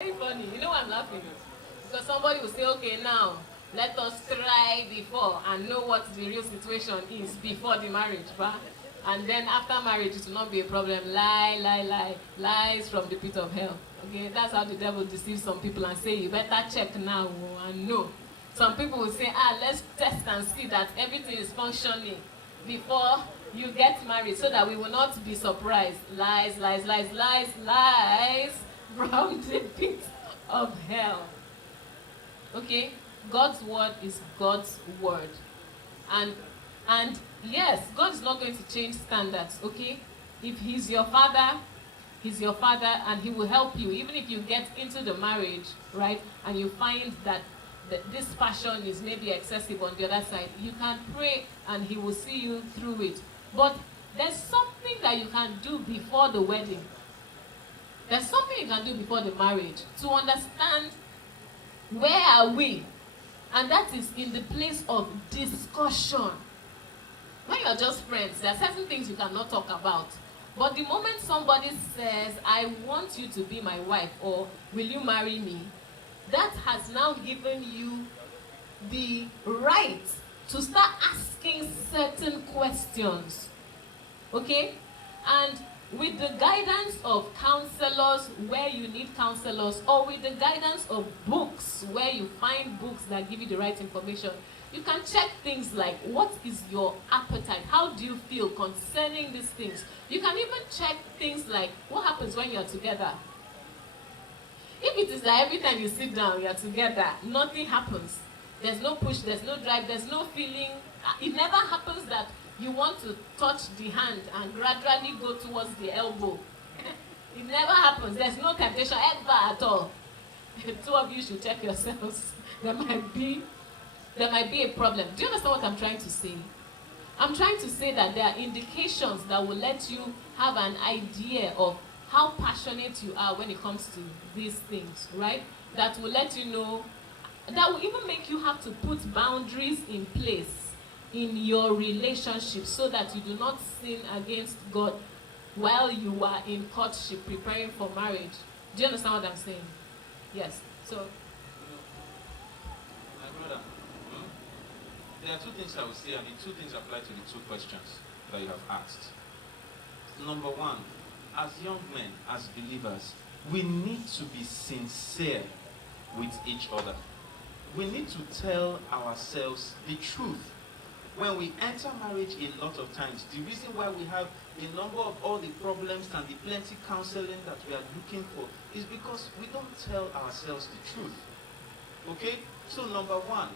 Very funny. You know why I'm laughing? Because somebody will say, okay, now let us try before and know what the real situation is before the marriage, bah? And then after marriage, it will not be a problem. Lie, lie, lie. Lies from the pit of hell. Okay, that's how the devil deceives some people and say, you better check now and know. Some people will say, let's test and see that everything is functioning before you get married so that we will not be surprised. Lies, lies, lies, lies, lies from the pit of hell. Okay? God's word is God's word. And yes, God is not going to change standards, okay? If he's your father and he will help you. Even if you get into the marriage, right, and you find that this passion is maybe excessive on the other side, you can pray and he will see you through it. But there's something that you can do before the wedding. There's something you can do before the marriage to understand where are we. And that is in the place of discussion. When you're just friends, there are certain things you cannot talk about. But the moment somebody says, I want you to be my wife, or will you marry me? That has now given you the right to start asking certain questions. Okay? And with the guidance of counselors where you need counselors, or with the guidance of books where you find books that give you the right information, you can check things like, what is your appetite? How do you feel concerning these things? You can even check things like, what happens when you're together? If it is that every time you sit down, you're together, nothing happens. There's no push, there's no drive, there's no feeling. It never happens that you want to touch the hand and gradually go towards the elbow. It never happens. There's no temptation ever at all. The two of you should check yourselves. There might be a problem. Do you understand what I'm trying to say? I'm trying to say that there are indications that will let you have an idea of how passionate you are when it comes to these things, right? That will let you know, that will even make you have to put boundaries in place in your relationship so that you do not sin against God while you are in courtship, preparing for marriage. Do you understand what I'm saying? Yes. So, my brother, there are two things I will say, and the two things apply to the two questions that you have asked. Number one, as young men, as believers, we need to be sincere with each other. We need to tell ourselves the truth. When we enter marriage a lot of times, the reason why we have a number of all the problems and the plenty counseling that we are looking for is because we don't tell ourselves the truth. Okay? So number one,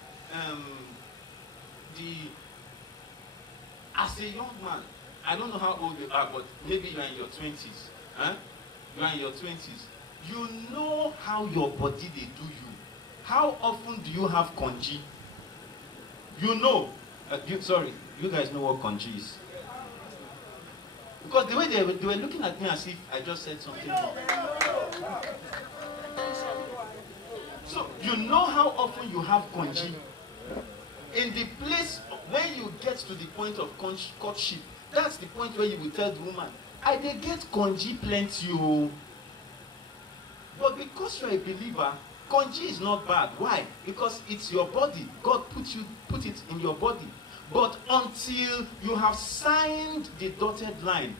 as a young man, I don't know how old you are, but maybe you are in your 20s. Huh? You are in your 20s. You know how your body they do you. How often do you have congee? You know. You guys know what congee is. Because the way they were looking at me as if I just said something wrong. So you know how often you have congee. In the place when you get to the point of courtship, that's the point where you will tell the woman, I dey get congee plenty o. But because you're a believer, congee is not bad. Why? Because it's your body. God put it in your body. But until you have signed the dotted line,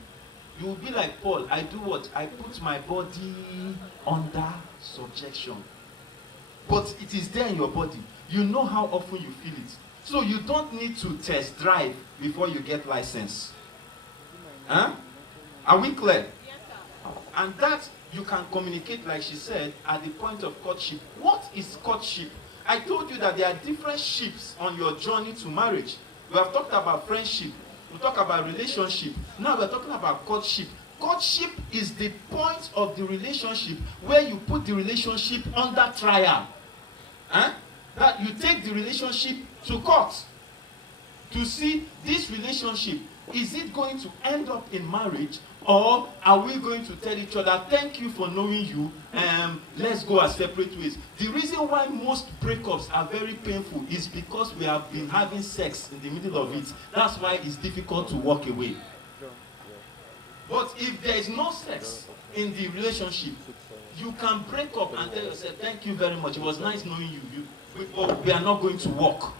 you will be like Paul. I do what? I put my body under subjection. But it is there in your body. You know how often you feel it. So you don't need to test drive before you get license. Huh? Are we clear? And that you can communicate, like she said, at the point of courtship. What is courtship? I told you that there are different ships on your journey to marriage. We have talked about friendship. We talked about relationship. Now we're talking about courtship. Courtship is the point of the relationship where you put the relationship under trial. Huh? That you take the relationship to court to see this relationship, is it going to end up in marriage, or are we going to tell each other, thank you for knowing you, let's go our separate ways. The reason why most breakups are very painful is because we have been having sex in the middle of it. That's why it's difficult to walk away. But if there is no sex in the relationship, You can break up and tell yourself, thank you very much. It was nice knowing you. But we are not going to work.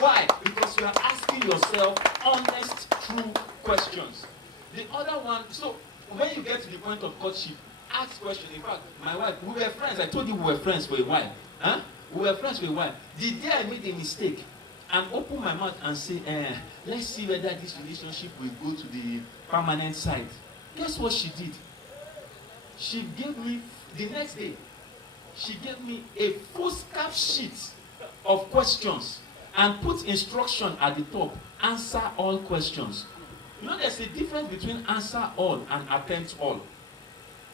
Why? Because you are asking yourself honest, true questions. The other one, so when you get to the point of courtship, ask questions. In fact, my wife, we were friends. I told you we were friends for a while. Huh? We were friends for a while. The day I made a mistake and open my mouth and say, let's see whether this relationship will go to the permanent side. Guess what she did? She gave me, the next day, she gave me a foolscap sheet of questions and put instruction at the top. Answer all questions. You know there's a difference between answer all and attempt all.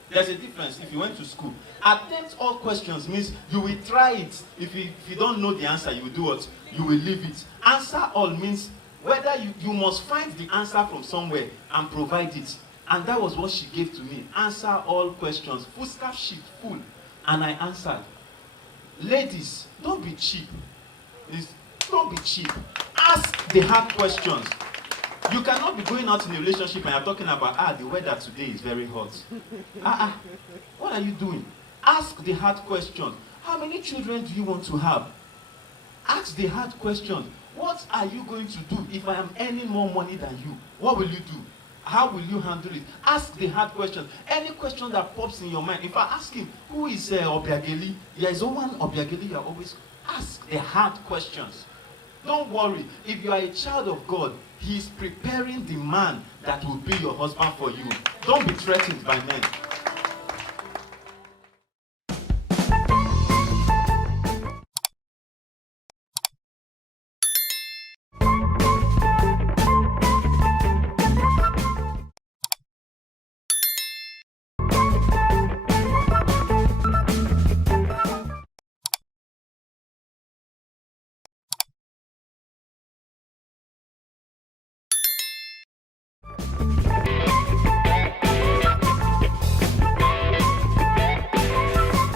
There's a difference if you went to school. Attempt all questions means you will try it. If you don't know the answer, you will do what? You will leave it. Answer all means whether you must find the answer from somewhere and provide it. And that was what she gave to me. Answer all questions. Foolscap sheet full. And I answered. Ladies, don't be cheap. Don't be cheap. Ask the hard questions. You cannot be going out in a relationship and you're talking about, the weather today is very hot. What are you doing? Ask the hard questions. How many children do you want to have? Ask the hard questions. What are you going to do if I am earning more money than you? What will you do? How will you handle it? Ask the hard questions. Any question that pops in your mind. If I ask him, who is Obiageli? There is one Obiageli you are always ask the hard questions. Don't worry. If you are a child of God, He is preparing the man that will be your husband for you. Don't be threatened by men.